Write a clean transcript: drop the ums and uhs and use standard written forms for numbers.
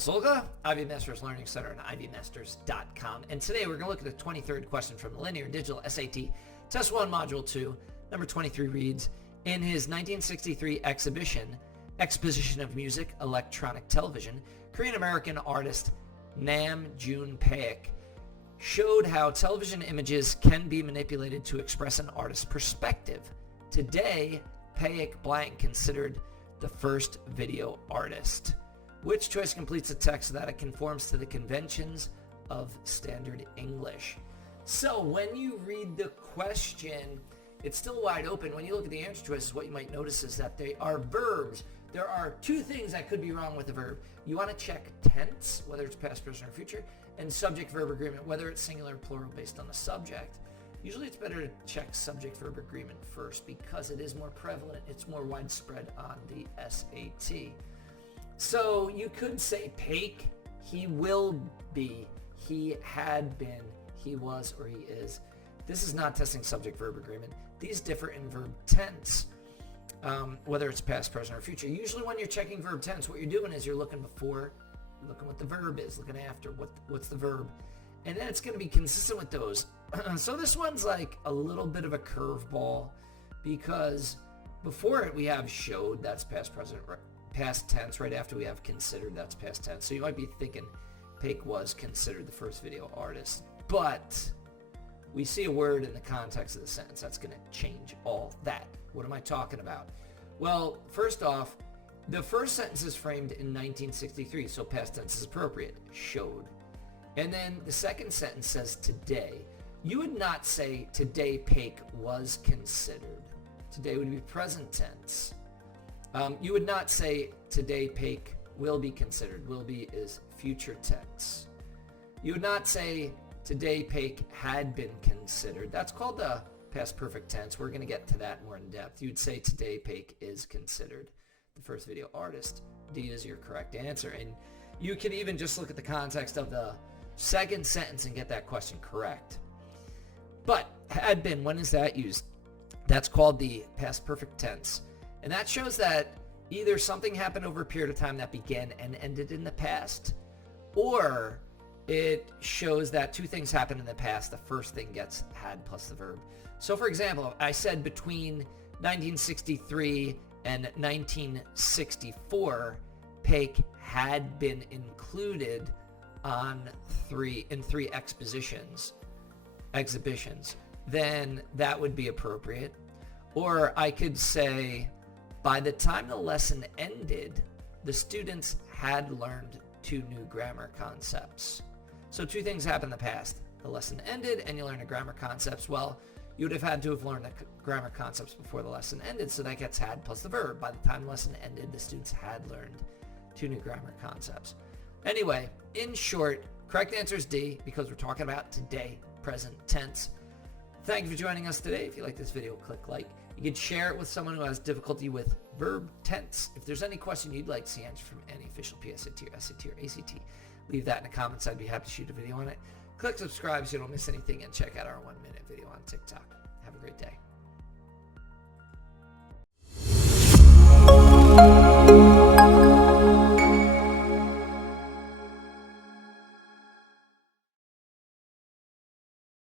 Solga, Ivy Masters Learning Center and ivymasters.com. And today we're going to look at the 23rd question from the Linear Digital SAT Test 1 Module 2. Number 23 reads, in his 1963 Exposition of Music, Electronic Television, Korean-American artist Nam June Paik showed how television images can be manipulated to express an artist's perspective. Today, Paik blank considered the first video artist. Which choice completes the text so that it conforms to the conventions of standard English? So when you read the question, it's still wide open. When you look at the answer choices, what you might notice is that they are verbs. There are two things that could be wrong with a verb. You want to check tense, whether it's past, present, or future, and subject-verb agreement, whether it's singular or plural based on the subject. Usually it's better to check subject-verb agreement first because it is more prevalent, it's more widespread on the SAT. So you could say Paik, he will be, he had been, he was, or he is. This is not testing subject-verb agreement. These differ in verb tense, whether it's past, present, or future. Usually when you're checking verb tense, what you're doing is you're looking before, looking what the verb is, looking after, what's the verb. And then it's going to be consistent with those. So this one's like a little bit of a curveball because before it we have showed, that's past, present, past tense. Right after we have considered, that's past tense. So you might be thinking Paik was considered the first video artist, but we see a word in the context of the sentence that's going to change all that. What am I talking about? Well, first off, the first sentence is framed in 1963, so past tense is appropriate, showed. And then the second sentence says today. You would not say today Paik was considered. Today would be present tense. You would not say today Paik will be considered. Will be is future tense. You would not say today Paik had been considered. That's called the past perfect tense. We're going to get to that more in depth. You'd say today Paik is considered the first video artist. D is your correct answer. And you can even just look at the context of the second sentence and get that question correct. But had been, when is that used? That's called the past perfect tense. And that shows that either something happened over a period of time that began and ended in the past, or it shows that two things happened in the past. The first thing gets had plus the verb. So for example, I said between 1963 and 1964, Paik had been included in three exhibitions, then that would be appropriate. Or I could say, by the time the lesson ended, the students had learned 2 new grammar concepts. So 2 things happened in the past. The lesson ended and you learned the grammar concepts. Well, you would have had to have learned the grammar concepts before the lesson ended, so that gets had plus the verb. By the time the lesson ended, the students had learned 2 new grammar concepts. Anyway, in short, correct answer is D because we're talking about today, present tense. Thank you for joining us today. If you like this video, click like. You can share it with someone who has difficulty with verb tense. If there's any question you'd like to see answered from any official PSAT or SAT or ACT, leave that in the comments. I'd be happy to shoot a video on it. Click subscribe so you don't miss anything, and check out our 1-minute video on TikTok. Have a great day.